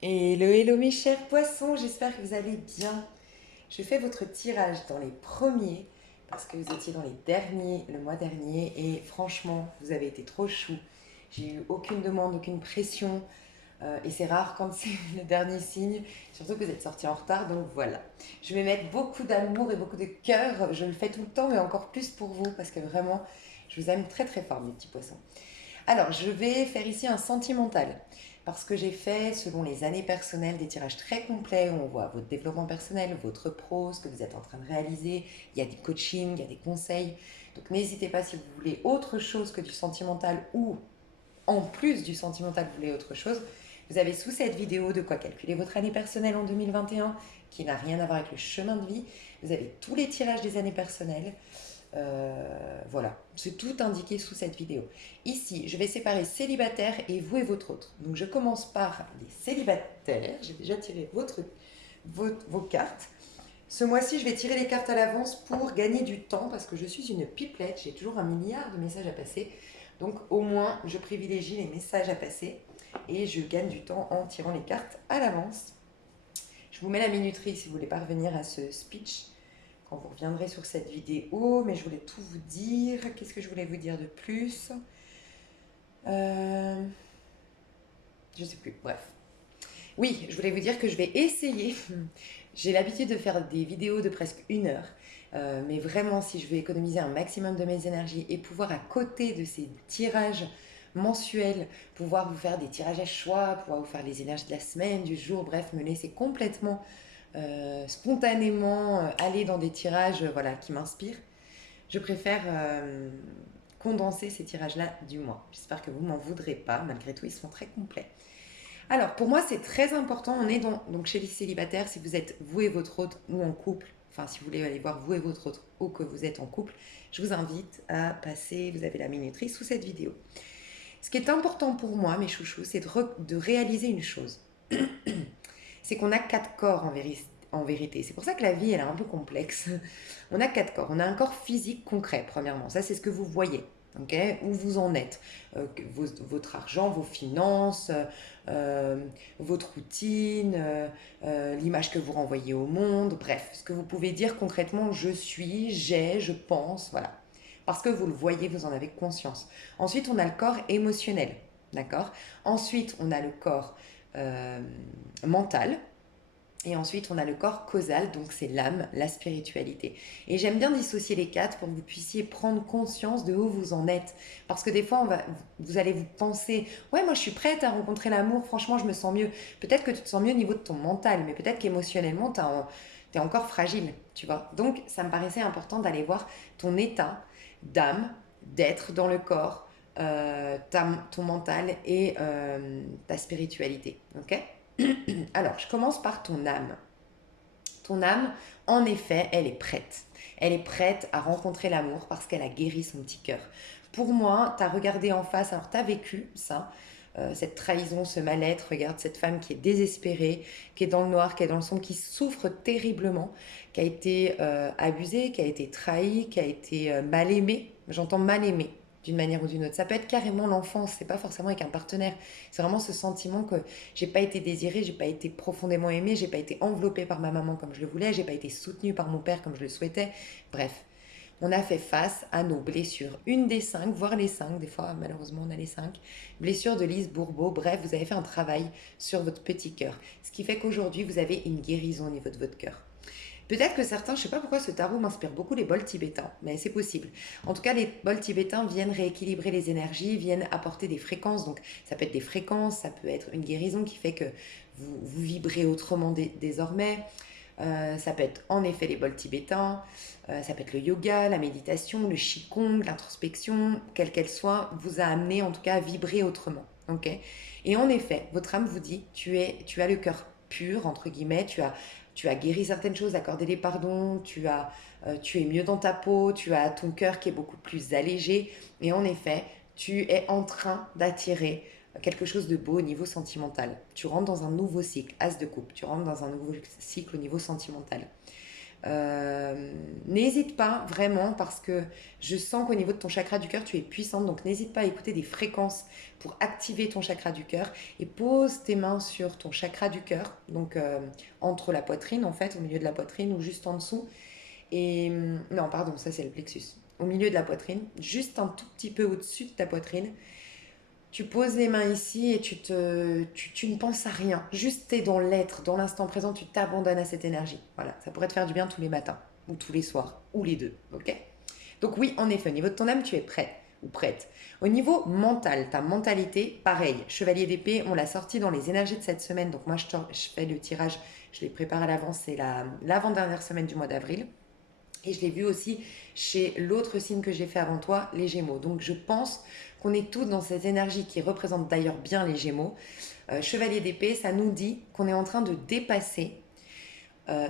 Hello, hello mes chers poissons, j'espère que vous allez bien. Je fais votre tirage dans les premiers parce que vous étiez dans les derniers le mois dernier et franchement, vous avez été trop chou. J'ai eu aucune demande, aucune pression et c'est rare quand c'est le dernier signe, surtout que vous êtes sortis en retard, donc voilà. Je vais mettre beaucoup d'amour et beaucoup de cœur, je le fais tout le temps mais encore plus pour vous parce que vraiment, je vous aime très très fort mes petits poissons. Alors, je vais faire ici un sentimental parce que j'ai fait, selon les années personnelles, des tirages très complets où on voit votre développement personnel, votre pro, ce que vous êtes en train de réaliser. Il y a du coaching, il y a des conseils. Donc, n'hésitez pas si vous voulez autre chose que du sentimental ou en plus du sentimental, vous voulez autre chose. Vous avez sous cette vidéo de quoi calculer votre année personnelle en 2021 qui n'a rien à voir avec le chemin de vie. Vous avez tous les tirages des années personnelles. Voilà, c'est tout indiqué sous cette vidéo. Ici, je vais séparer célibataire et vous et votre autre. Donc je commence par les célibataires. J'ai déjà tiré vos cartes. Ce mois-ci, je vais tirer les cartes à l'avance pour gagner du temps parce que je suis une pipelette. J'ai toujours un milliard de messages à passer. Donc au moins, je privilégie les messages à passer et je gagne du temps en tirant les cartes à l'avance. Je vous mets la minuterie si vous voulez parvenir à ce speech quand vous reviendrez sur cette vidéo, mais je voulais tout vous dire. Qu'est-ce que je voulais vous dire de plus euh, Je sais plus, bref. Oui, je voulais vous dire que je vais essayer. J'ai l'habitude de faire des vidéos de presque 1 heure. Mais vraiment, si je veux économiser un maximum de mes énergies et pouvoir, à côté de ces tirages mensuels, pouvoir vous faire des tirages à choix, pouvoir vous faire les énergies de la semaine, du jour, bref, me laisser complètement spontanément aller dans des tirages voilà, qui m'inspirent, je préfère condenser ces tirages-là du mois. J'espère que vous m'en voudrez pas. Malgré tout, ils sont très complets. Alors, pour moi, c'est très important. On est donc chez les célibataires, si vous êtes vous et votre autre ou en couple, enfin, si vous voulez aller voir vous et votre autre ou que vous êtes en couple, je vous invite à passer, vous avez la minuterie sous cette vidéo. Ce qui est important pour moi, mes chouchous, c'est de réaliser une chose. C'est qu'on a 4 corps en vérité. C'est pour ça que la vie, elle est un peu complexe. On a 4 corps. On a un corps physique concret, premièrement. Ça, c'est ce que vous voyez. Okay, où vous en êtes, votre argent, vos finances, votre routine, l'image que vous renvoyez au monde, bref, ce que vous pouvez dire concrètement, je suis, j'ai, je pense, voilà. Parce que vous le voyez, vous en avez conscience. Ensuite, on a le corps émotionnel, d'accord. Ensuite, on a le corps euh, mental. Et ensuite, on a le corps causal, donc c'est l'âme, la spiritualité. Et j'aime bien dissocier les quatre pour que vous puissiez prendre conscience de où vous en êtes. Parce que des fois, vous allez vous penser, ouais, moi je suis prête à rencontrer l'amour, franchement, je me sens mieux. Peut-être que tu te sens mieux au niveau de ton mental, mais peut-être qu'émotionnellement, t'es encore fragile, tu vois. Donc, ça me paraissait important d'aller voir ton état d'âme, d'être dans le corps, ton mental et ta spiritualité. Ok. Alors, je commence par ton âme. Ton âme, en effet, elle est prête. Elle est prête à rencontrer l'amour parce qu'elle a guéri son petit cœur. Pour moi, tu as regardé en face, alors tu as vécu ça, cette trahison, ce mal-être. Regarde cette femme qui est désespérée, qui est dans le noir, qui est dans le sombre, qui souffre terriblement, qui a été abusée, qui a été trahie, qui a été mal aimée. J'entends mal aimée d'une manière ou d'une autre. Ça peut être carrément l'enfance, c'est pas forcément avec un partenaire. C'est vraiment ce sentiment que j'ai pas été désirée, j'ai pas été profondément aimée, j'ai pas été enveloppée par ma maman comme je le voulais, j'ai pas été soutenue par mon père comme je le souhaitais. Bref, on a fait face à nos blessures. Une des 5, voire les 5, des fois malheureusement on a les 5. Blessures de Lise Bourbeau. Bref, vous avez fait un travail sur votre petit cœur. Ce qui fait qu'aujourd'hui vous avez une guérison au niveau de votre cœur. Peut-être que certains, je ne sais pas pourquoi ce tarot m'inspire beaucoup les bols tibétains, mais c'est possible. En tout cas, les bols tibétains viennent rééquilibrer les énergies, viennent apporter des fréquences. Donc, ça peut être des fréquences, ça peut être une guérison qui fait que vous vibrez autrement désormais. Ça peut être en effet les bols tibétains, ça peut être le yoga, la méditation, le qigong, l'introspection, quelle qu'elle soit, vous a amené en tout cas à vibrer autrement. Ok. Et en effet, votre âme vous dit, tu as le cœur pur, entre guillemets, tu as guéri certaines choses, accordé les pardons, tu es mieux dans ta peau, tu as ton cœur qui est beaucoup plus allégé. Et en effet, tu es en train d'attirer quelque chose de beau au niveau sentimental. Tu rentres dans un nouveau cycle, as de coupe, tu rentres dans un nouveau cycle au niveau sentimental. N'hésite pas vraiment parce que je sens qu'au niveau de ton chakra du cœur, tu es puissante. Donc n'hésite pas à écouter des fréquences pour activer ton chakra du cœur et pose tes mains sur ton chakra du cœur, donc entre la poitrine en fait, au milieu de la poitrine ou juste en dessous. Et non, pardon, ça c'est le plexus. Au milieu de la poitrine, juste un tout petit peu au-dessus de ta poitrine. Tu poses les mains ici et tu ne penses à rien. Juste t'es dans l'être, dans l'instant présent, tu t'abandonnes à cette énergie. Voilà, ça pourrait te faire du bien tous les matins, ou tous les soirs, ou les deux, ok? Donc oui, en effet, au niveau de ton âme, tu es prêt ou prête. Au niveau mental, ta mentalité, pareil. Chevalier d'épée, on l'a sorti dans les énergies de cette semaine. Donc moi, je fais le tirage, je l'ai préparé à l'avance, c'est l'avant-dernière semaine du mois d'avril. Et je l'ai vu aussi chez l'autre signe que j'ai fait avant toi, les Gémeaux. Donc je pense qu'on est tous dans cette énergie qui représente d'ailleurs bien les Gémeaux. Chevalier d'épée, ça nous dit qu'on est en train de dépasser.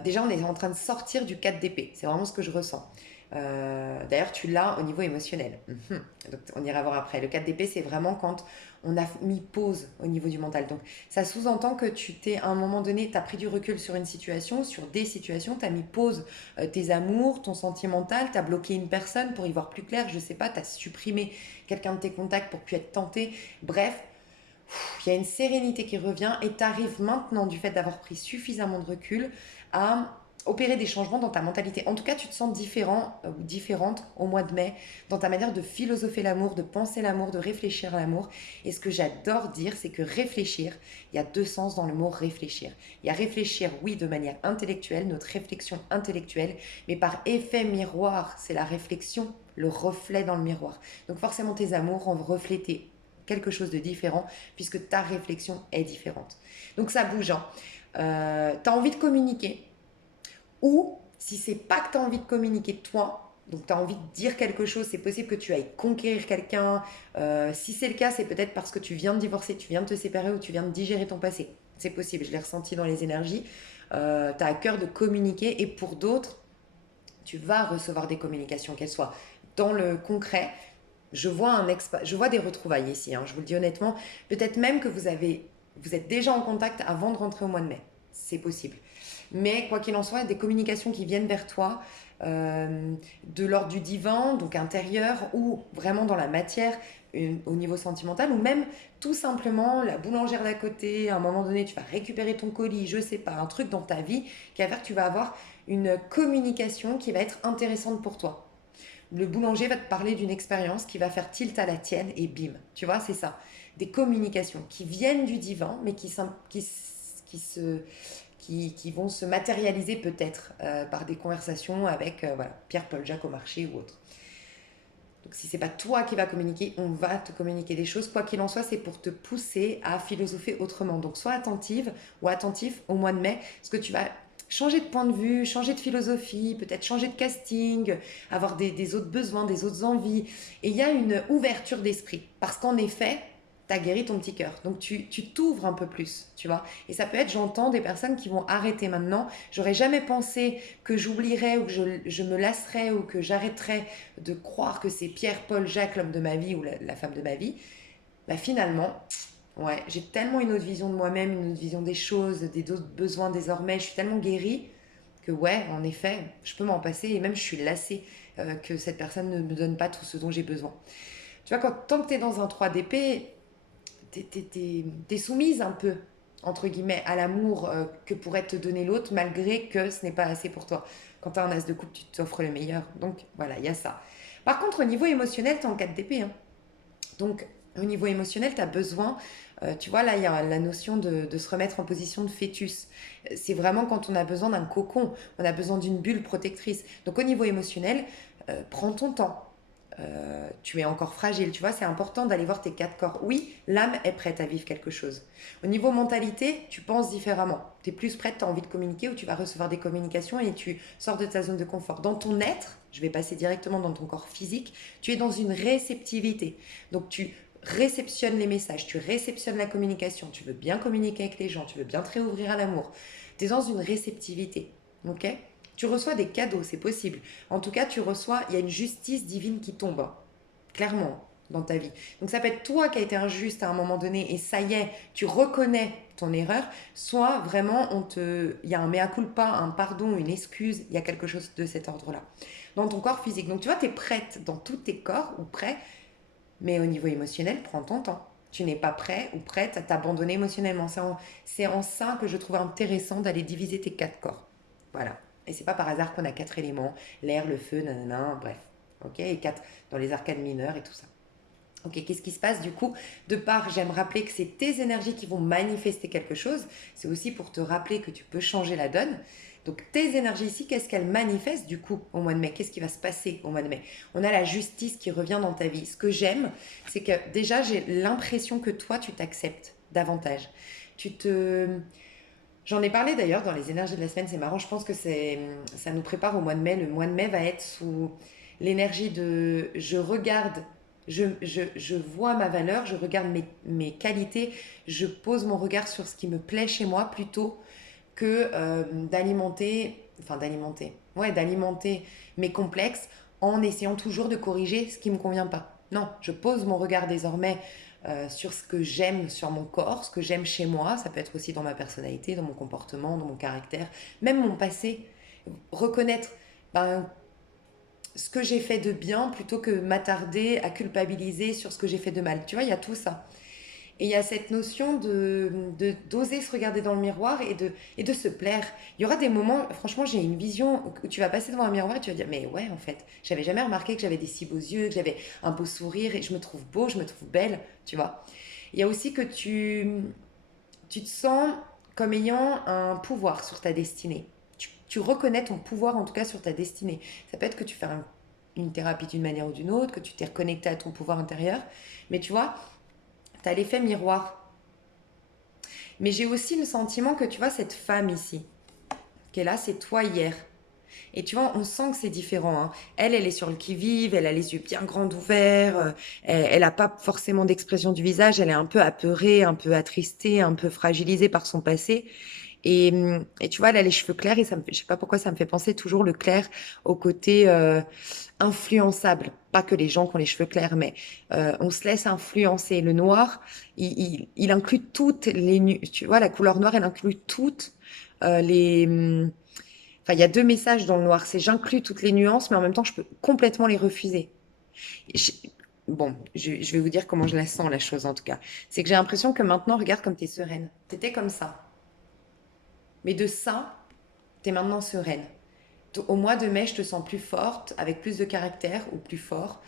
Déjà, on est en train de sortir du 4 d'épée. C'est vraiment ce que je ressens. D'ailleurs, tu l'as au niveau émotionnel. Donc, on ira voir après. Le 4 d'épée, c'est vraiment quand on a mis pause au niveau du mental. Donc, ça sous-entend que tu t'es, à un moment donné, tu as pris du recul sur une situation, sur des situations, tu as mis pause tes amours, ton sentimental, tu as bloqué une personne pour y voir plus clair, je sais pas, tu as supprimé quelqu'un de tes contacts pour plus être tenté. Bref, il y a une sérénité qui revient et tu arrives maintenant, du fait d'avoir pris suffisamment de recul, à opérer des changements dans ta mentalité. En tout cas, tu te sens différent ou différente au mois de mai dans ta manière de philosopher l'amour, de penser l'amour, de réfléchir à l'amour. Et ce que j'adore dire, c'est que réfléchir, il y a deux sens dans le mot réfléchir. Il y a réfléchir, oui, de manière intellectuelle, notre réflexion intellectuelle, mais par effet miroir, c'est la réflexion, le reflet dans le miroir. Donc forcément, tes amours vont refléter quelque chose de différent puisque ta réflexion est différente. Donc ça bouge. Hein. Tu as envie de communiquer ou si c'est pas que tu as envie de communiquer toi, donc tu as envie de dire quelque chose, c'est possible que tu ailles conquérir quelqu'un. Si c'est le cas, c'est peut-être parce que tu viens de divorcer, tu viens de te séparer ou tu viens de digérer ton passé. C'est possible, je l'ai ressenti dans les énergies. Tu as à cœur de communiquer et pour d'autres, tu vas recevoir des communications, qu'elles soient dans le concret. Je vois des retrouvailles ici, hein, je vous le dis honnêtement. Peut-être même que vous êtes déjà en contact avant de rentrer au mois de mai. C'est possible. Mais quoi qu'il en soit, il y a des communications qui viennent vers toi de l'ordre du divin, donc intérieur, ou vraiment dans la matière, au niveau sentimental, ou même tout simplement la boulangère d'à côté, à un moment donné, tu vas récupérer ton colis, je sais pas, un truc dans ta vie qui va faire que tu vas avoir une communication qui va être intéressante pour toi. Le boulanger va te parler d'une expérience qui va faire tilt à la tienne et bim. Tu vois, c'est ça. Des communications qui viennent du divin, mais qui vont se matérialiser peut-être par des conversations avec voilà, Pierre-Paul Jacques au marché ou autre. Donc si c'est pas toi qui va communiquer, on va te communiquer des choses. Quoi qu'il en soit, c'est pour te pousser à philosopher autrement. Donc sois attentive ou attentif au mois de mai, parce que tu vas changer de point de vue, changer de philosophie, peut-être changer de casting, avoir des autres besoins, des autres envies. Et il y a une ouverture d'esprit. Parce qu'en effet, tu as guéri ton petit cœur. Donc tu t'ouvres un peu plus, tu vois. Et ça peut être, j'entends des personnes qui vont arrêter maintenant. J'aurais jamais pensé que j'oublierais ou que je me lasserais ou que j'arrêterais de croire que c'est Pierre, Paul, Jacques, l'homme de ma vie ou la femme de ma vie. Bah finalement, ouais, j'ai tellement une autre vision de moi-même, une autre vision des choses, des autres besoins désormais. Je suis tellement guérie que ouais, en effet, je peux m'en passer et même je suis lassée que cette personne ne me donne pas tout ce dont j'ai besoin. Tu vois, tant que tu es dans un 3 d'épée, t'es soumise un peu, entre guillemets, à l'amour que pourrait te donner l'autre, malgré que ce n'est pas assez pour toi. Quand tu as un as de coupe, tu t'offres le meilleur. Donc voilà, il y a ça. Par contre, au niveau émotionnel, tu es en 4 d'épée. Hein. Donc au niveau émotionnel, tu as besoin, tu vois, là, il y a la notion de se remettre en position de fœtus. C'est vraiment quand on a besoin d'un cocon, on a besoin d'une bulle protectrice. Donc au niveau émotionnel, prends ton temps. Tu es encore fragile, tu vois, c'est important d'aller voir tes quatre corps. Oui, l'âme est prête à vivre quelque chose. Au niveau mentalité, tu penses différemment. Tu es plus prête, tu as envie de communiquer ou tu vas recevoir des communications et tu sors de ta zone de confort. Dans ton être, je vais passer directement dans ton corps physique, tu es dans une réceptivité. Donc tu réceptionnes les messages, tu réceptionnes la communication, tu veux bien communiquer avec les gens, tu veux bien te réouvrir à l'amour. Tu es dans une réceptivité, ok? Tu reçois des cadeaux, c'est possible. En tout cas, il y a une justice divine qui tombe. Clairement. dans ta vie. Donc ça peut être toi qui a été injuste à un moment donné et ça y est, tu reconnais ton erreur, soit vraiment il y a un mea culpa, un pardon, une excuse, il y a quelque chose de cet ordre-là. Dans ton corps physique. Donc tu vois, tu es prête dans tous tes corps ou prêt, mais au niveau émotionnel, prends ton temps. Tu n'es pas prêt ou prête à t'abandonner émotionnellement. C'est en ça que je trouve intéressant d'aller diviser tes quatre corps. Voilà. Et c'est pas par hasard qu'on a quatre éléments, l'air, le feu, nanana, bref. Ok, et quatre dans les arcades mineures et tout ça. Ok, qu'est-ce qui se passe du coup? De part, j'aime rappeler que c'est tes énergies qui vont manifester quelque chose. C'est aussi pour te rappeler que tu peux changer la donne. Donc tes énergies ici, qu'est-ce qu'elles manifestent du coup au mois de mai? Qu'est-ce qui va se passer au mois de mai? On a la justice qui revient dans ta vie. Ce que j'aime, c'est que déjà j'ai l'impression que toi, tu t'acceptes davantage. Tu te... J'en ai parlé d'ailleurs dans les énergies de la semaine, c'est marrant, je pense que ça nous prépare au mois de mai. Le mois de mai va être sous l'énergie de je regarde, je vois ma valeur, je regarde mes qualités, je pose mon regard sur ce qui me plaît chez moi plutôt que d'alimenter mes complexes en essayant toujours de corriger ce qui ne me convient pas. Non, je pose mon regard désormais sur ce que j'aime sur mon corps, ce que j'aime chez moi. Ça peut être aussi dans ma personnalité, dans mon comportement, dans mon caractère, même mon passé. Reconnaître ben, ce que j'ai fait de bien plutôt que m'attarder à culpabiliser sur ce que j'ai fait de mal. Tu vois, il y a tout ça. Et il y a cette notion d'oser se regarder dans le miroir et de se plaire. Il y aura des moments, franchement, j'ai une vision où tu vas passer devant un miroir et tu vas dire, mais ouais, en fait, j'avais jamais remarqué que j'avais des si beaux yeux, que j'avais un beau sourire et je me trouve beau, je me trouve belle, tu vois. Il y a aussi que tu te sens comme ayant un pouvoir sur ta destinée. Tu reconnais ton pouvoir en tout cas sur ta destinée. Ça peut être que tu fais une thérapie d'une manière ou d'une autre, que tu t'es reconnecté à ton pouvoir intérieur. Mais tu vois, tu as l'effet miroir. Mais j'ai aussi le sentiment que tu vois, cette femme ici, qui est là, c'est toi hier. Et tu vois, on sent que c'est différent, hein. Elle est sur le qui-vive, elle a les yeux bien grands ouverts, elle n'a pas forcément d'expression du visage, elle est un peu apeurée, un peu attristée, un peu fragilisée par son passé. Et tu vois, elle a les cheveux clairs et je sais pas pourquoi ça me fait penser toujours le clair au côté influençable. Pas que les gens qui ont les cheveux clairs, mais on se laisse influencer. Le noir, il inclut toutes tu vois, la couleur noire, elle inclut toutes les. Enfin, il y a deux messages dans le noir. C'est j'inclus toutes les nuances, mais en même temps, je peux complètement les refuser. Je- Bon, je vais vous dire comment je la sens, la chose en tout cas. C'est que j'ai l'impression que maintenant, regarde comme t'es sereine. T'étais comme ça. Mais de ça, t'es maintenant sereine. Au mois de mai, je te sens plus forte, avec plus de caractère ou plus fort,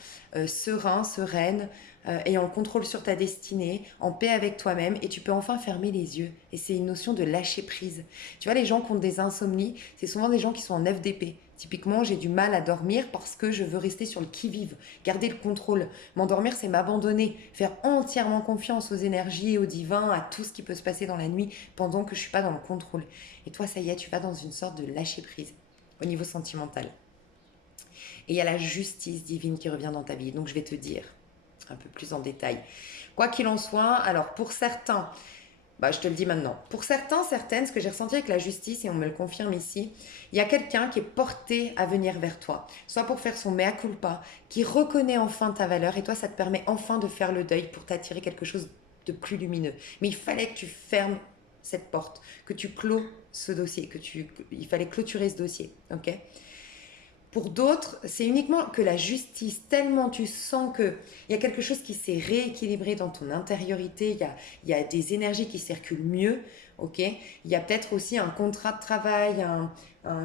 serein, sereine, ayant le contrôle sur ta destinée, en paix avec toi-même, et tu peux enfin fermer les yeux. Et c'est une notion de lâcher prise. Tu vois, les gens qui ont des insomnies, c'est souvent des gens qui sont en 9 d'épée. Typiquement, j'ai du mal à dormir parce que je veux rester sur le qui-vive, garder le contrôle. M'endormir, c'est m'abandonner, faire entièrement confiance aux énergies, au divin, à tout ce qui peut se passer dans la nuit pendant que je suis pas dans le contrôle. Et toi, ça y est, tu vas dans une sorte de lâcher prise au niveau sentimental. Et il y a la justice divine qui revient dans ta vie. Donc je vais te dire un peu plus en détail. Quoi qu'il en soit, alors pour certains, bah, je te le dis maintenant, pour certains, certaines, ce que j'ai ressenti avec la justice, et on me le confirme ici, il y a quelqu'un qui est porté à venir vers toi, soit pour faire son mea culpa, qui reconnaît enfin ta valeur, et toi, ça te permet enfin de faire le deuil pour t'attirer quelque chose de plus lumineux. Mais il fallait que tu fermes cette porte, que tu clos ce dossier, il fallait clôturer ce dossier, ok? Pour d'autres, c'est uniquement que la justice, tellement tu sens qu'il y a quelque chose qui s'est rééquilibré dans ton intériorité, il y a des énergies qui circulent mieux, ok? Il y a peut-être aussi un contrat de travail,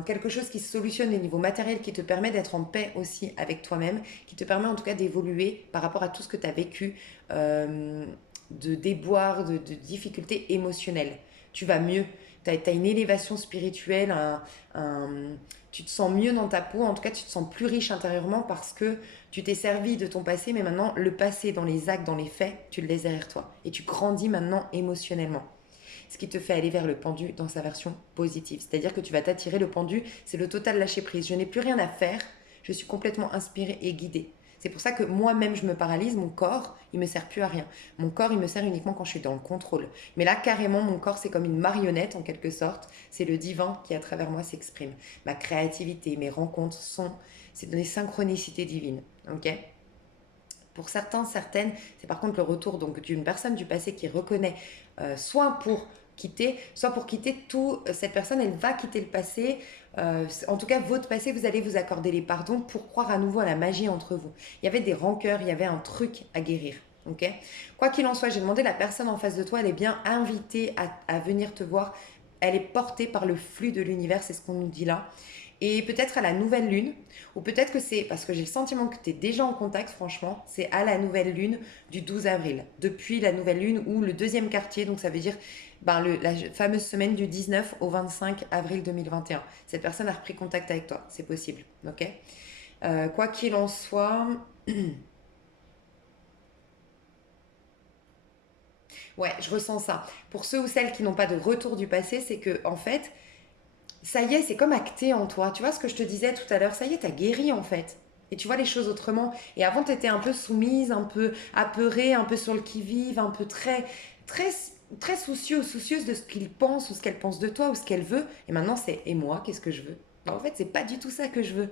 quelque chose qui se solutionne au niveau matériel qui te permet d'être en paix aussi avec toi-même, qui te permet en tout cas d'évoluer par rapport à tout ce que tu as vécu, de déboires, de difficultés émotionnelles. Tu vas mieux, tu as une élévation spirituelle, tu te sens mieux dans ta peau, en tout cas tu te sens plus riche intérieurement parce que tu t'es servi de ton passé, mais maintenant le passé dans les actes, dans les faits, tu le laisses derrière toi. Et tu grandis maintenant émotionnellement. Ce qui te fait aller vers le pendu dans sa version positive. C'est-à-dire que tu vas t'attirer le pendu, c'est le total lâcher prise. Je n'ai plus rien à faire, je suis complètement inspirée et guidée. C'est pour ça que moi-même je me paralyse, mon corps, il me sert plus à rien. Mon corps, il me sert uniquement quand je suis dans le contrôle. Mais là, carrément, mon corps, c'est comme une marionnette en quelque sorte. C'est le divin qui à travers moi s'exprime. Ma créativité, mes rencontres c'est des synchronicités divines. Ok? Pour certains, certaines, c'est par contre le retour donc d'une personne du passé qui reconnaît soit pour quitter, soit pour quitter tout. Cette personne, elle va quitter le passé. En tout cas, votre passé, vous allez vous accorder les pardons pour croire à nouveau à la magie entre vous. Il y avait des rancœurs, il y avait un truc à guérir. Ok. Quoi qu'il en soit, j'ai demandé à la personne en face de toi, elle est bien invitée à venir te voir. Elle est portée par le flux de l'univers, c'est ce qu'on nous dit là. Et peut-être à la nouvelle lune, ou peut-être que c'est parce que j'ai le sentiment que tu es déjà en contact, franchement, c'est à la nouvelle lune du 12 avril. Depuis la nouvelle lune ou le deuxième quartier, donc ça veut dire la fameuse semaine du 19 au 25 avril 2021. Cette personne a repris contact avec toi, c'est possible, ok. Quoi qu'il en soit, ouais, je ressens ça. Pour ceux ou celles qui n'ont pas de retour du passé, c'est que en fait, ça y est, c'est comme acté en toi. Tu vois ce que je te disais tout à l'heure, ça y est, t'as guéri en fait. Et tu vois les choses autrement. Et avant, t'étais un peu soumise, un peu apeurée, un peu sur le qui-vive, un peu très, très soucieux ou soucieuse de ce qu'il pense ou ce qu'elle pense de toi ou ce qu'elle veut. Et maintenant, c'est et moi, qu'est-ce que je veux? En fait, c'est pas du tout ça que je veux.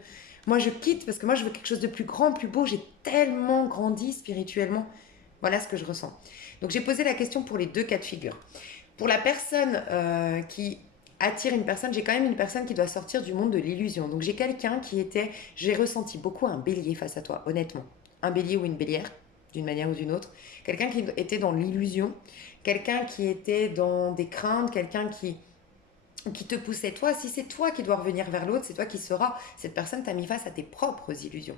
Moi, je quitte parce que moi, je veux quelque chose de plus grand, plus beau. J'ai tellement grandi spirituellement. Voilà ce que je ressens. Donc, j'ai posé la question pour les deux cas de figure. Pour la personne qui attire une personne, j'ai quand même une personne qui doit sortir du monde de l'illusion. Donc j'ai quelqu'un qui était, j'ai ressenti beaucoup un bélier face à toi, honnêtement. Un bélier ou une bélière, d'une manière ou d'une autre. Quelqu'un qui était dans l'illusion, quelqu'un qui était dans des craintes, quelqu'un qui te poussait. Toi, si c'est toi qui dois revenir vers l'autre, c'est toi qui seras. Cette personne t'a mis face à tes propres illusions.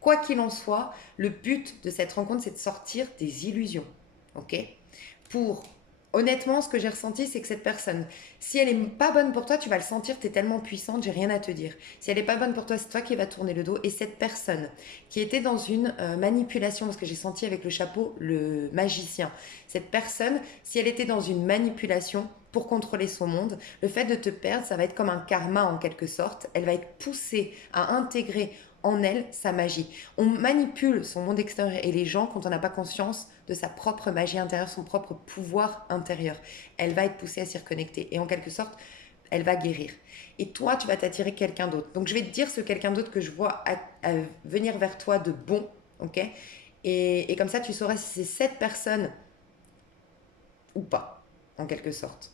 Quoi qu'il en soit, le but de cette rencontre, c'est de sortir des illusions. Ok. Pour Honnêtement, ce que j'ai ressenti, c'est que cette personne, si elle est pas bonne pour toi, tu vas le sentir, tu es tellement puissante, j'ai rien à te dire. Si elle est pas bonne pour toi, c'est toi qui vas tourner le dos. Et cette personne qui était dans une manipulation, parce que j'ai senti avec le chapeau le magicien, cette personne, si elle était dans une manipulation pour contrôler son monde, le fait de te perdre, ça va être comme un karma en quelque sorte. Elle va être poussée à intégrer en elle sa magie. On manipule son monde extérieur et les gens quand on n'a pas conscience de sa propre magie intérieure, son propre pouvoir intérieur. Elle va être poussée à s'y reconnecter et en quelque sorte, elle va guérir. Et toi, tu vas t'attirer quelqu'un d'autre. Donc je vais te dire ce quelqu'un d'autre que je vois à venir vers toi de bon, ok. Et comme ça, tu sauras si c'est cette personne ou pas, en quelque sorte.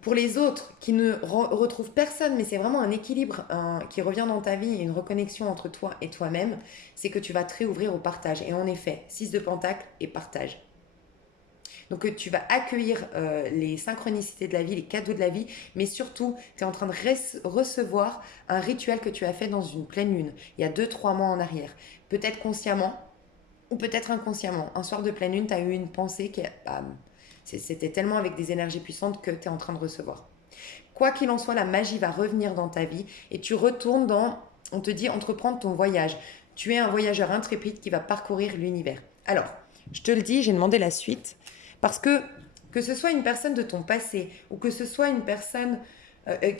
Pour les autres qui ne retrouvent personne, mais c'est vraiment un équilibre qui revient dans ta vie, une reconnexion entre toi et toi-même, c'est que tu vas te réouvrir au partage. Et en effet, 6 de pentacle et partage. Donc tu vas accueillir les synchronicités de la vie, les cadeaux de la vie, mais surtout, tu es en train de recevoir un rituel que tu as fait dans une pleine lune, il y a 2 3 mois en arrière. Peut-être consciemment ou peut-être inconsciemment. Un soir de pleine lune, tu as eu une pensée qui c'était tellement avec des énergies puissantes que tu es en train de recevoir. Quoi qu'il en soit, la magie va revenir dans ta vie et tu retournes dans, on te dit, entreprendre ton voyage. Tu es un voyageur intrépide qui va parcourir l'univers. Alors, je te le dis, j'ai demandé la suite parce que ce soit une personne de ton passé ou que ce soit une personne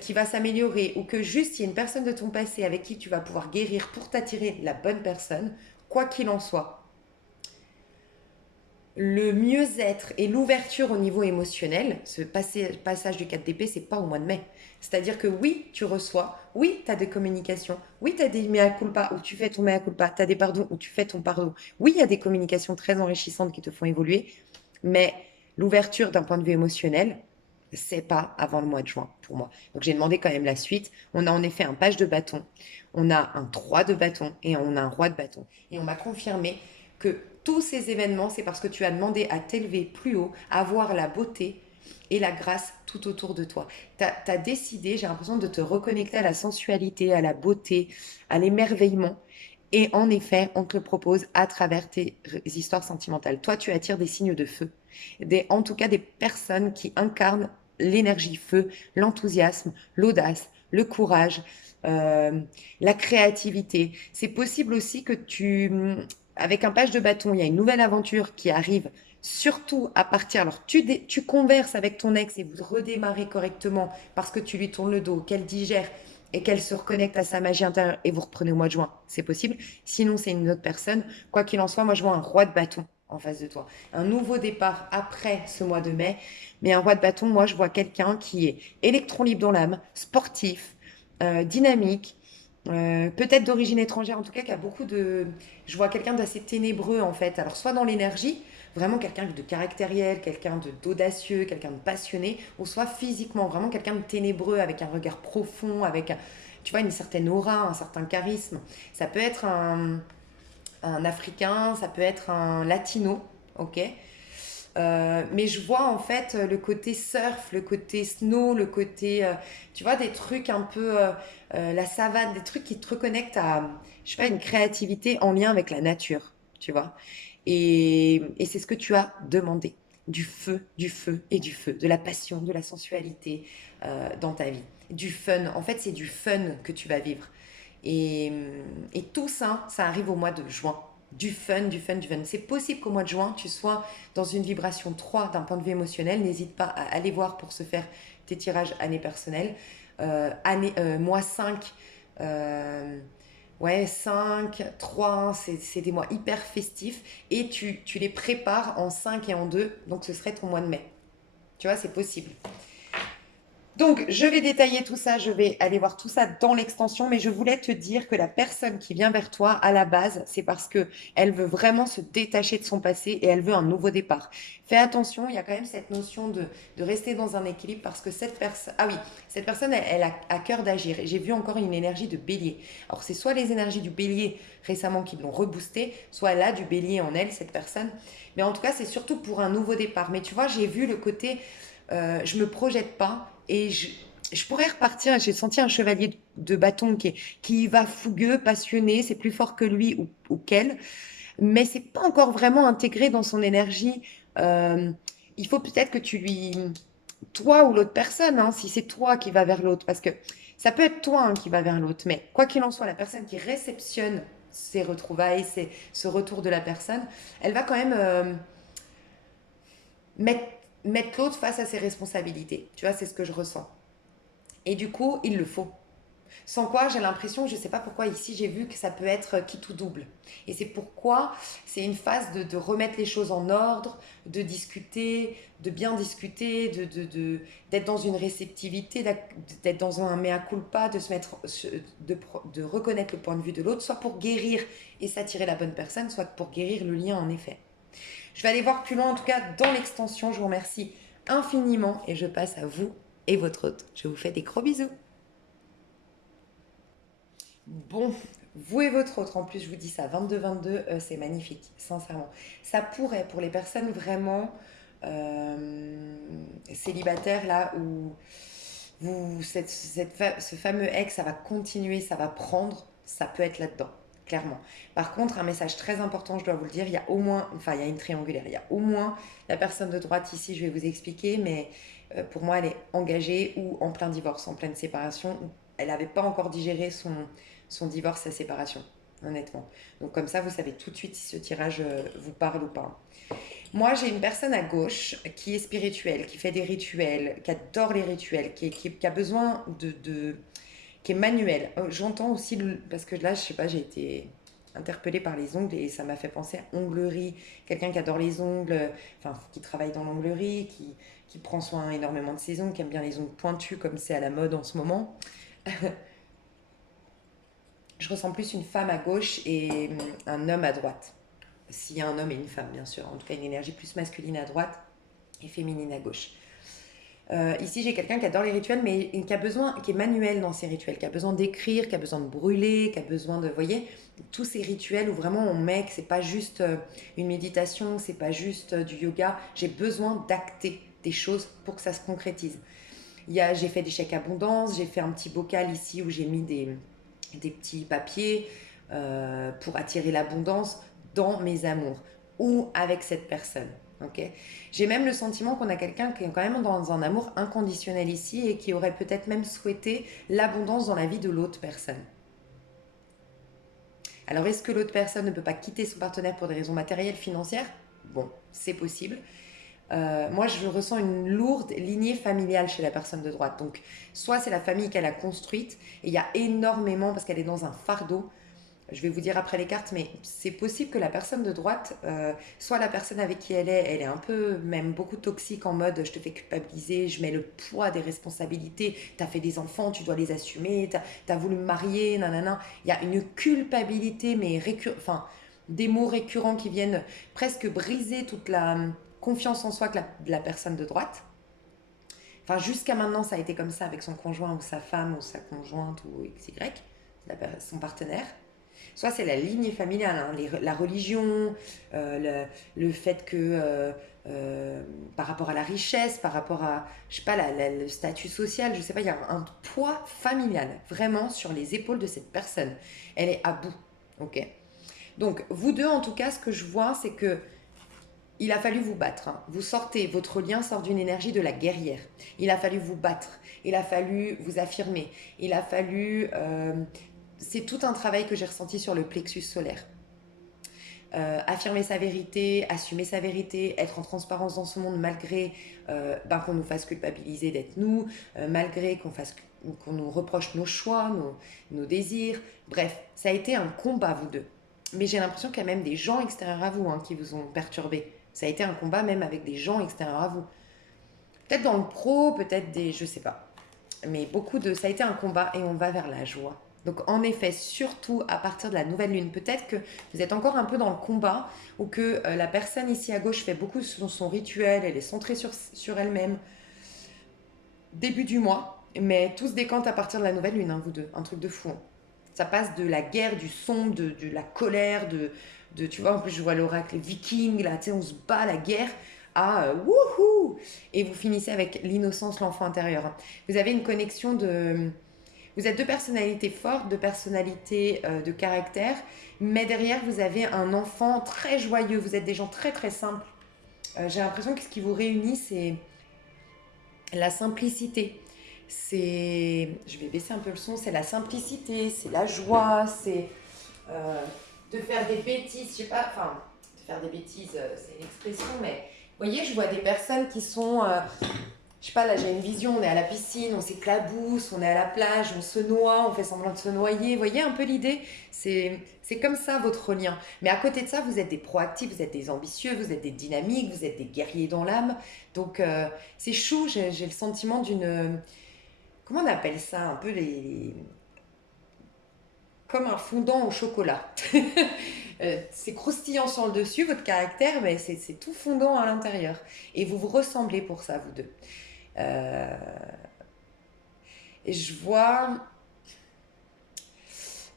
qui va s'améliorer ou que juste il y a une personne de ton passé avec qui tu vas pouvoir guérir pour t'attirer la bonne personne, quoi qu'il en soit, le mieux-être et l'ouverture au niveau émotionnel, ce passage du 4 d'épée, c'est pas au mois de mai. C'est-à-dire que oui, tu reçois, oui, tu as des communications, oui, tu as des mea culpa où tu fais ton mea culpa, tu as des pardons où tu fais ton pardon. Oui, il y a des communications très enrichissantes qui te font évoluer, mais l'ouverture d'un point de vue émotionnel, c'est pas avant le mois de juin pour moi. Donc j'ai demandé quand même la suite. On a en effet un page de bâton, on a un 3 de bâton et on a un roi de bâton. Et on m'a confirmé que tous ces événements, c'est parce que tu as demandé à t'élever plus haut, à voir la beauté et la grâce tout autour de toi. Tu as décidé, j'ai l'impression, de te reconnecter à la sensualité, à la beauté, à l'émerveillement. Et en effet, on te le propose à travers tes histoires sentimentales. Toi, tu attires des signes de feu. En tout cas, des personnes qui incarnent l'énergie feu, l'enthousiasme, l'audace, le courage, euh, la créativité. C'est possible aussi que avec un page de bâton, il y a une nouvelle aventure qui arrive, surtout à partir. Alors, tu converses avec ton ex et vous redémarrez correctement parce que tu lui tournes le dos, qu'elle digère et qu'elle se reconnecte à sa magie intérieure et vous reprenez au mois de juin. C'est possible. Sinon, c'est une autre personne. Quoi qu'il en soit, moi, je vois un roi de bâton en face de toi. Un nouveau départ après ce mois de mai. Mais un roi de bâton, moi, je vois quelqu'un qui est électron libre dans l'âme, sportif, dynamique, peut-être d'origine étrangère, en tout cas, qui a beaucoup de... Je vois quelqu'un d'assez ténébreux, en fait. Alors, soit dans l'énergie, vraiment quelqu'un de caractériel, quelqu'un d'audacieux, quelqu'un de passionné, ou soit physiquement, vraiment quelqu'un de ténébreux, avec un regard profond, avec, tu vois, une certaine aura, un certain charisme. Ça peut être un Africain, ça peut être un Latino, ok. Mais je vois en fait le côté surf, le côté snow, le côté, tu vois, des trucs un peu, la savane, des trucs qui te reconnectent à, je sais pas, une créativité en lien avec la nature, tu vois. Et c'est ce que tu as demandé. Du feu et du feu, de la passion, de la sensualité dans ta vie. Du fun. En fait, c'est du fun que tu vas vivre. Et, et tout ça, ça arrive au mois de juin. Du fun, du fun, du fun. C'est possible qu'au mois de juin, tu sois dans une vibration 3 d'un point de vue émotionnel. N'hésite pas à aller voir pour se faire tes tirages année personnelle. Mois 5, ouais, 5, 3, c'est des mois hyper festifs. Et tu les prépares en 5 et en 2. Donc ce serait ton mois de mai. Tu vois, c'est possible. Donc, je vais détailler tout ça, je vais aller voir tout ça dans l'extension, mais je voulais te dire que la personne qui vient vers toi, à la base, c'est parce que elle veut vraiment se détacher de son passé et elle veut un nouveau départ. Fais attention, il y a quand même cette notion de rester dans un équilibre parce que cette personne, ah oui, cette personne, elle a à cœur d'agir. Et j'ai vu encore une énergie de bélier. Alors, c'est soit les énergies du bélier récemment qui l'ont reboosté, soit elle a du bélier en elle, cette personne. Mais en tout cas, c'est surtout pour un nouveau départ. Mais tu vois, j'ai vu le côté je me projette pas et je pourrais repartir. J'ai senti un chevalier de bâton qui va fougueux, passionné, c'est plus fort que lui ou qu'elle, mais c'est pas encore vraiment intégré dans son énergie. Euh, il faut peut-être que tu lui, toi ou l'autre personne, hein, si c'est toi qui va vers l'autre, parce que ça peut être toi hein, qui va vers l'autre, mais quoi qu'il en soit, la personne qui réceptionne ces retrouvailles, ce retour de la personne, elle va quand même mettre, mettre l'autre face à ses responsabilités. Tu vois, c'est ce que je ressens. Et du coup, il le faut. Sans quoi, j'ai l'impression, je ne sais pas pourquoi ici, j'ai vu que ça peut être qui tout double. Et c'est pourquoi c'est une phase de remettre les choses en ordre, de discuter, de bien discuter, d'être dans une réceptivité, d'être dans un mea culpa, de se mettre, de reconnaître le point de vue de l'autre, soit pour guérir et s'attirer la bonne personne, soit pour guérir le lien en effet. Je vais aller voir plus loin, en tout cas dans l'extension. Je vous remercie infiniment et je passe à vous et votre hôte. Je vous fais des gros bisous. Bon, vous et votre autre, en plus, je vous dis ça, 22-22, c'est magnifique, sincèrement. Ça pourrait, pour les personnes vraiment célibataires, là, où ce fameux ex, ça va continuer, ça va prendre, ça peut être là-dedans, clairement. Par contre, un message très important, je dois vous le dire, il y a au moins, enfin, il y a une triangulaire, il y a au moins la personne de droite ici, je vais vous expliquer, mais pour moi, elle est engagée ou en plein divorce, en pleine séparation. Elle n'avait pas encore digéré son divorce, sa séparation, honnêtement. Donc comme ça, vous savez tout de suite si ce tirage vous parle ou pas. Moi, j'ai une personne à gauche qui est spirituelle, qui fait des rituels, qui adore les rituels, qui a besoin qui est manuel. J'entends aussi, parce que là, je sais pas, j'ai été interpellée par les ongles et ça m'a fait penser à onglerie. Quelqu'un qui adore les ongles, enfin, qui travaille dans l'onglerie, qui prend soin énormément de ses ongles, qui aime bien les ongles pointus comme c'est à la mode en ce moment. Je ressens plus une femme à gauche et un homme à droite. S'il y a un homme et une femme, bien sûr. En tout cas, une énergie plus masculine à droite et féminine à gauche. Ici, j'ai quelqu'un qui adore les rituels, mais qui a besoin, qui est manuel dans ses rituels, qui a besoin d'écrire, qui a besoin de brûler, qui a besoin de, vous voyez, tous ces rituels où vraiment on met que c'est pas juste une méditation, c'est pas juste du yoga. J'ai besoin d'acter des choses pour que ça se concrétise. J'ai fait des chèques abondance, j'ai fait un petit bocal ici où j'ai mis des petits papiers pour attirer l'abondance dans mes amours ou avec cette personne. Okay. J'ai même le sentiment qu'on a quelqu'un qui est quand même dans un amour inconditionnel ici et qui aurait peut-être même souhaité l'abondance dans la vie de l'autre personne. Alors, est-ce que l'autre personne ne peut pas quitter son partenaire pour des raisons matérielles, financières? Bon, c'est possible. Moi, je ressens une lourde lignée familiale chez la personne de droite. Donc, soit c'est la famille qu'elle a construite, et il y a énormément, parce qu'elle est dans un fardeau, je vais vous dire après les cartes, mais c'est possible que la personne de droite, soit la personne avec qui elle est un peu, même beaucoup toxique en mode je te fais culpabiliser, je mets le poids des responsabilités, t'as fait des enfants, tu dois les assumer, t'as voulu me marier, nanana. Il y a une culpabilité, mais enfin, des mots récurrents qui viennent presque briser toute la confiance en soi que la personne de droite. Enfin, jusqu'à maintenant, ça a été comme ça avec son conjoint ou sa femme ou sa conjointe ou XY, son partenaire. Soit c'est la lignée familiale, hein, la religion, le fait que par rapport à la richesse, par rapport à, je sais pas, le statut social, je sais pas, il y a un poids familial vraiment sur les épaules de cette personne. Elle est à bout, ok. Donc vous deux, en tout cas, ce que je vois, c'est que il a fallu vous battre, hein. Vous sortez, votre lien sort d'une énergie de la guerrière. Il a fallu vous battre, il a fallu vous affirmer, il a fallu... c'est tout un travail que j'ai ressenti sur le plexus solaire. Affirmer sa vérité, assumer sa vérité, être en transparence dans ce monde malgré qu'on nous fasse culpabiliser d'être nous, malgré qu'on nous reproche nos choix, nos désirs. Bref, ça a été un combat, vous deux. Mais j'ai l'impression qu'il y a même des gens extérieurs à vous, hein, qui vous ont perturbé. Ça a été un combat même avec des gens extérieurs à vous. Peut-être dans le pro, peut-être des... Je sais pas. Mais ça a été un combat et on va vers la joie. Donc en effet, surtout à partir de la nouvelle lune, peut-être que vous êtes encore un peu dans le combat ou que la personne ici à gauche fait beaucoup sur son rituel, elle est centrée sur elle-même. Début du mois, mais tout se décante à partir de la nouvelle lune, hein, vous deux. Un truc de fou, hein. Ça passe de la guerre, du sombre, de la colère, tu vois, en plus je vois l'oracle viking, là, tu sais, on se bat la guerre, à wouhou. Et vous finissez avec l'innocence, l'enfant intérieur, hein. Vous avez une connexion de... Vous êtes deux personnalités fortes, deux personnalités de caractère, mais derrière vous avez un enfant très joyeux, vous êtes des gens très très simples. J'ai l'impression que ce qui vous réunit, c'est la simplicité. Je vais baisser un peu le son, c'est la simplicité, c'est la joie, c'est de faire des bêtises, je sais pas, enfin, de faire des bêtises, c'est une expression, mais vous voyez, je vois des personnes qui sont, je sais pas, là j'ai une vision, on est à la piscine, on s'éclabousse, on est à la plage, on se noie, on fait semblant de se noyer, vous voyez un peu l'idée, c'est comme ça votre lien. Mais à côté de ça, vous êtes des proactifs, vous êtes des ambitieux, vous êtes des dynamiques, vous êtes des guerriers dans l'âme, donc c'est chou, j'ai le sentiment d'une... Comment on appelle ça? Un peu comme un fondant au chocolat. C'est croustillant sur le dessus, votre caractère, mais c'est tout fondant à l'intérieur. Et vous vous ressemblez pour ça, vous deux. Euh, et je vois...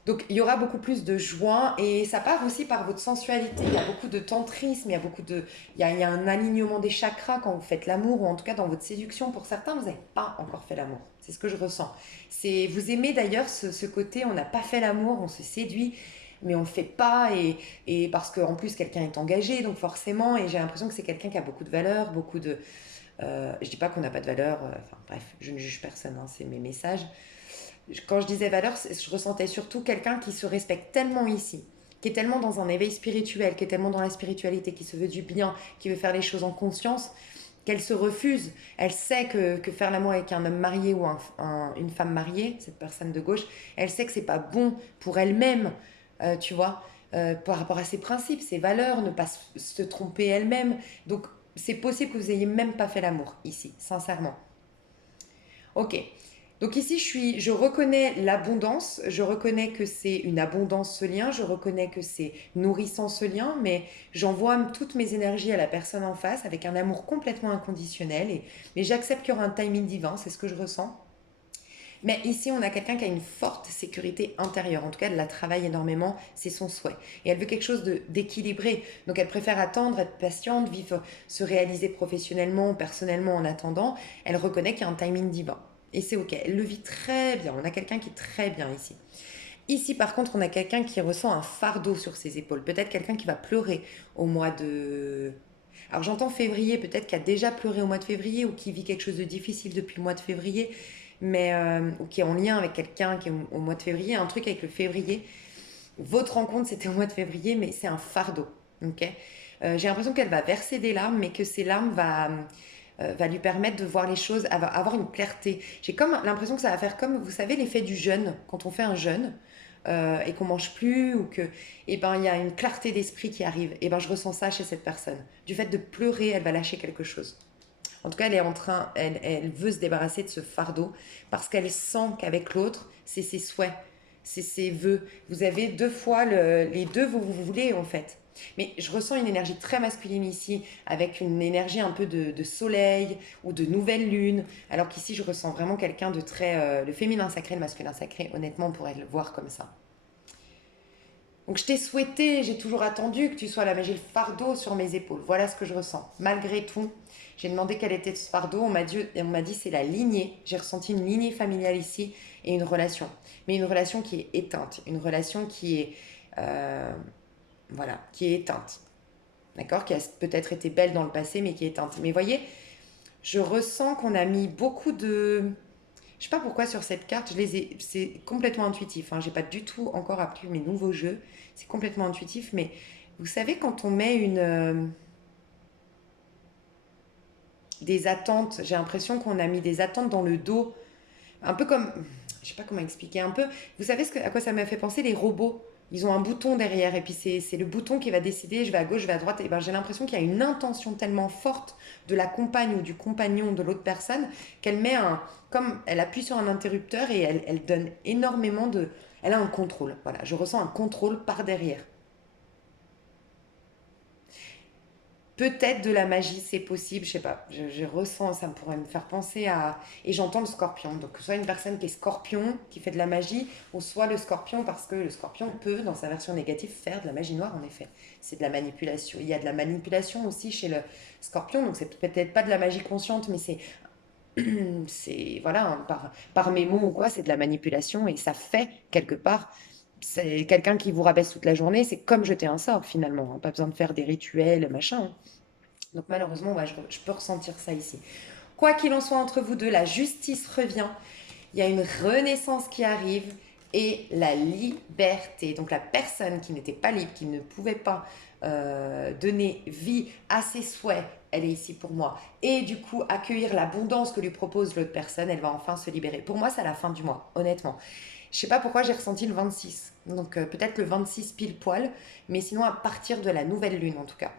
Donc il y aura beaucoup plus de joie et ça part aussi par votre sensualité. Il y a beaucoup de tantrisme, il y a un alignement des chakras quand vous faites l'amour ou en tout cas dans votre séduction. Pour certains, vous n'avez pas encore fait l'amour. C'est ce que je ressens. Vous aimez d'ailleurs ce côté, on n'a pas fait l'amour, on se séduit, mais on ne le fait pas et parce qu'en plus quelqu'un est engagé, donc forcément, et j'ai l'impression que c'est quelqu'un qui a beaucoup de valeur, beaucoup de... je dis pas qu'on n'a pas de valeur, enfin bref, je ne juge personne, hein, c'est mes messages. Quand je disais valeur, je ressentais surtout quelqu'un qui se respecte tellement ici, qui est tellement dans un éveil spirituel, qui est tellement dans la spiritualité, qui se veut du bien, qui veut faire les choses en conscience, qu'elle se refuse. Elle sait que faire l'amour avec un homme marié ou une femme mariée, cette personne de gauche, elle sait que c'est pas bon pour elle-même, tu vois, par rapport à ses principes, ses valeurs, ne pas se tromper elle-même. Donc c'est possible que vous ayez même pas fait l'amour ici, sincèrement. Ok. Donc ici, je reconnais l'abondance, je reconnais que c'est une abondance ce lien, je reconnais que c'est nourrissant ce lien, mais j'envoie toutes mes énergies à la personne en face avec un amour complètement inconditionnel. Mais j'accepte qu'il y aura un timing divin, c'est ce que je ressens. Mais ici, on a quelqu'un qui a une forte sécurité intérieure. En tout cas, elle la travaille énormément, c'est son souhait. Et elle veut quelque chose d'équilibré. Donc, elle préfère attendre, être patiente, vivre, se réaliser professionnellement, personnellement en attendant. Elle reconnaît qu'il y a un timing divin. Et c'est ok, elle le vit très bien. On a quelqu'un qui est très bien ici. Ici, par contre, on a quelqu'un qui ressent un fardeau sur ses épaules. Peut-être quelqu'un qui va pleurer au mois de... Alors j'entends février, peut-être qui a déjà pleuré au mois de février ou qui vit quelque chose de difficile depuis le mois de février, mais ou qui est en lien avec quelqu'un qui est au mois de février, un truc avec le février. Votre rencontre, c'était au mois de février, mais c'est un fardeau. Ok. J'ai l'impression qu'elle va verser des larmes, mais que ces larmes va lui permettre de voir les choses, avoir une clarté. J'ai comme l'impression que ça va faire comme, vous savez, l'effet du jeûne. Quand on fait un jeûne, et qu'on mange plus ou que et ben il y a une clarté d'esprit qui arrive. Et ben je ressens ça chez cette personne. Du fait de pleurer, elle va lâcher quelque chose. En tout cas, elle est en train, elle veut se débarrasser de ce fardeau parce qu'elle sent qu'avec l'autre, c'est ses souhaits, c'est ses vœux. Vous avez deux fois les deux vous voulez en fait. Mais je ressens une énergie très masculine ici, avec une énergie un peu de soleil ou de nouvelle lune, alors qu'ici je ressens vraiment quelqu'un de très... le féminin sacré, le masculin sacré, honnêtement on pourrait le voir comme ça. Donc je t'ai souhaité, j'ai toujours attendu que tu sois là, mais j'ai le fardeau sur mes épaules. Voilà ce que je ressens. Malgré tout, j'ai demandé quel était ce fardeau. On m'a dit c'est la lignée. J'ai ressenti une lignée familiale ici et une relation. Mais une relation qui est éteinte. Une relation qui est, euh, voilà, qui est éteinte. D'accord. Qui a peut-être été belle dans le passé, mais qui est éteinte. Mais voyez, je ressens qu'on a mis beaucoup de... Je sais pas pourquoi sur cette carte, c'est complètement intuitif. Hein. J'ai pas du tout encore appris mes nouveaux jeux. C'est complètement intuitif, mais vous savez quand on met des attentes, j'ai l'impression qu'on a mis des attentes dans le dos, un peu comme, je sais pas comment expliquer, un peu. Vous savez à quoi ça m'a fait penser les robots. Ils ont un bouton derrière et puis c'est le bouton qui va décider, je vais à gauche, je vais à droite. Et ben j'ai l'impression qu'il y a une intention tellement forte de la compagne ou du compagnon de l'autre personne qu'elle met comme elle appuie sur un interrupteur et elle donne énormément de, elle a un contrôle. Voilà, je ressens un contrôle par derrière. Peut-être de la magie, c'est possible, je sais pas. Je ressens, ça me pourrait me faire penser à. Et j'entends le scorpion. Donc, soit une personne qui est scorpion, qui fait de la magie, ou soit le scorpion, parce que le scorpion peut, dans sa version négative, faire de la magie noire, en effet. C'est de la manipulation. Il y a de la manipulation aussi chez le scorpion, donc c'est peut-être pas de la magie consciente, mais c'est voilà, hein, par mes mots ou quoi, c'est de la manipulation, et ça fait, quelque part. C'est quelqu'un qui vous rabaisse toute la journée, c'est comme jeter un sort finalement, hein. Pas besoin de faire des rituels, machin, hein. Donc malheureusement, ouais, je peux ressentir ça ici. Quoi qu'il en soit entre vous deux, la justice revient. Il y a une renaissance qui arrive et la liberté. Donc la personne qui n'était pas libre, qui ne pouvait pas donner vie à ses souhaits, elle est ici pour moi. Et du coup, accueillir l'abondance que lui propose l'autre personne, elle va enfin se libérer. Pour moi, c'est à la fin du mois, honnêtement. Je sais pas pourquoi j'ai ressenti le 26. Donc peut-être le 26 pile poil, mais sinon à partir de la nouvelle lune en tout cas.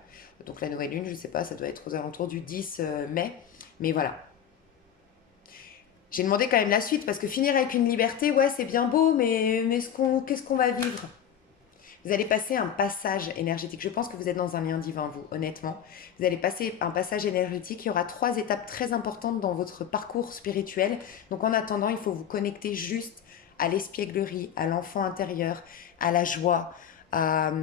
Donc la nouvelle lune, je sais pas, ça doit être aux alentours du 10 mai. Mais voilà. J'ai demandé quand même la suite parce que finir avec une liberté, ouais, c'est bien beau, mais qu'est-ce qu'on va vivre? Vous allez passer un passage énergétique. Je pense que vous êtes dans un lien divin, vous, honnêtement. Vous allez passer un passage énergétique. Il y aura trois étapes très importantes dans votre parcours spirituel. Donc en attendant, il faut vous connecter juste à l'espièglerie, à l'enfant intérieur, à la joie, à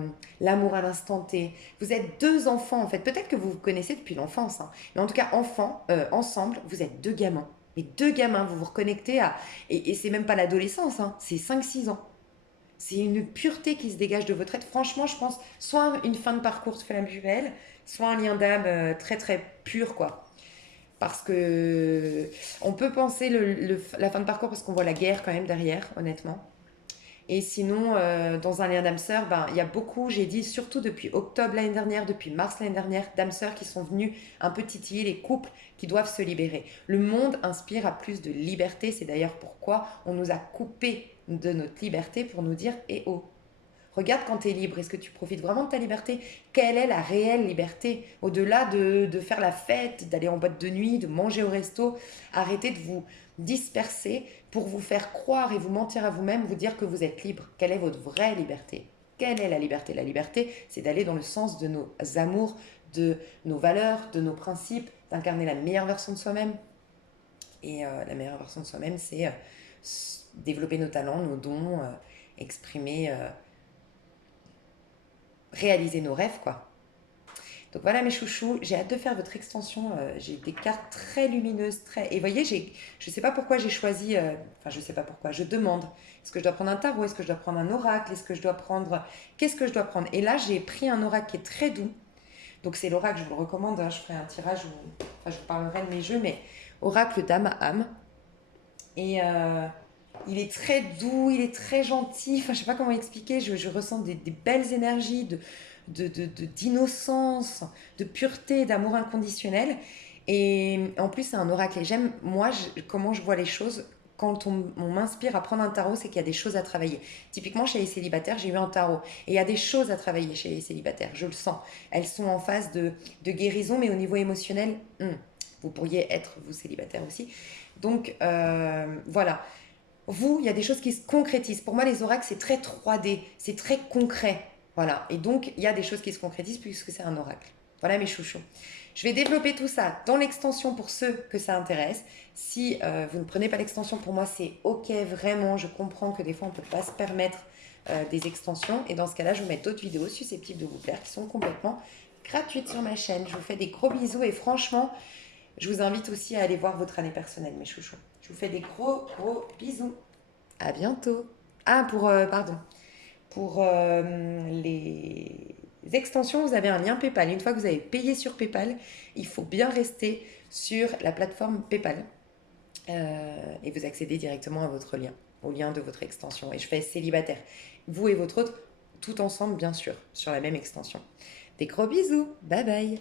l'amour à l'instant T. Vous êtes deux enfants, en fait. Peut-être que vous vous connaissez depuis l'enfance, hein. Mais en tout cas, enfants, ensemble, vous êtes deux gamins. Mais deux gamins, vous vous reconnectez à... Et c'est même pas l'adolescence, hein, c'est 5 6 ans. C'est une pureté qui se dégage de votre être. Franchement, je pense soit une fin de parcours flamme-jumelle, soit un lien d'âme très très pur, quoi. Parce que on peut penser la fin de parcours parce qu'on voit la guerre quand même derrière, honnêtement. Et sinon, dans un lien d'âme sœur, ben, il y a beaucoup, j'ai dit, surtout depuis octobre l'année dernière, depuis mars l'année dernière, d'âmes sœurs qui sont venues un peu titiller les couples qui doivent se libérer. Le monde inspire à plus de liberté, c'est d'ailleurs pourquoi on nous a coupé de notre liberté pour nous dire, eh oh, regarde quand tu es libre, est-ce que tu profites vraiment de ta liberté? Quelle est la réelle liberté? Au-delà de faire la fête, d'aller en boîte de nuit, de manger au resto, arrêtez de vous disperser pour vous faire croire et vous mentir à vous-même, vous dire que vous êtes libre. Quelle est votre vraie liberté? Quelle est la liberté? La liberté, c'est d'aller dans le sens de nos amours, de nos valeurs, de nos principes, d'incarner la meilleure version de soi-même. Et la meilleure version de soi-même, c'est développer nos talents, nos dons, exprimer réaliser nos rêves, quoi. Donc voilà mes chouchous, j'ai hâte de faire votre extension. J'ai des cartes très lumineuses, très... Et vous voyez, je ne sais pas pourquoi j'ai choisi... Enfin, je ne sais pas pourquoi, je demande. Est-ce que je dois prendre un tarot? Est-ce que je dois prendre un oracle? Est-ce que je dois prendre... Qu'est-ce que je dois prendre? Et là, j'ai pris un oracle qui est très doux. Donc c'est l'oracle, je vous le recommande. Hein. Je ferai un tirage où... Enfin, je vous parlerai de mes jeux, mais oracle d'âme à âme. Et il est très doux, il est très gentil. Enfin, je sais pas comment expliquer. Je ressens des belles énergies d'innocence, de pureté, d'amour inconditionnel. Et en plus, c'est un oracle. Et j'aime, moi, comment je vois les choses. quand on m'inspire à prendre un tarot, c'est qu'il y a des choses à travailler. Typiquement, chez les célibataires, j'ai eu un tarot. Et il y a des choses à travailler chez les célibataires, je le sens. Elles sont en phase de guérison, mais au niveau émotionnel, vous pourriez être, vous, célibataire aussi. Donc, voilà. Vous, il y a des choses qui se concrétisent. Pour moi, les oracles, c'est très 3D, c'est très concret. Voilà. Et donc, il y a des choses qui se concrétisent puisque c'est un oracle. Voilà mes chouchous. Je vais développer tout ça dans l'extension pour ceux que ça intéresse. Si vous ne prenez pas l'extension, pour moi, c'est OK, vraiment. Je comprends que des fois, on ne peut pas se permettre des extensions. Et dans ce cas-là, je vous mets d'autres vidéos susceptibles de vous plaire qui sont complètement gratuites sur ma chaîne. Je vous fais des gros bisous et franchement, je vous invite aussi à aller voir votre année personnelle, mes chouchous. Je vous fais des gros, gros bisous. À bientôt. Ah, pardon. Pour les extensions, vous avez un lien PayPal. Une fois que vous avez payé sur PayPal, il faut bien rester sur la plateforme PayPal. Et vous accédez directement à votre lien, au lien de votre extension. Et je fais célibataire. Vous et votre autre, tout ensemble, bien sûr, sur la même extension. Des gros bisous. Bye bye.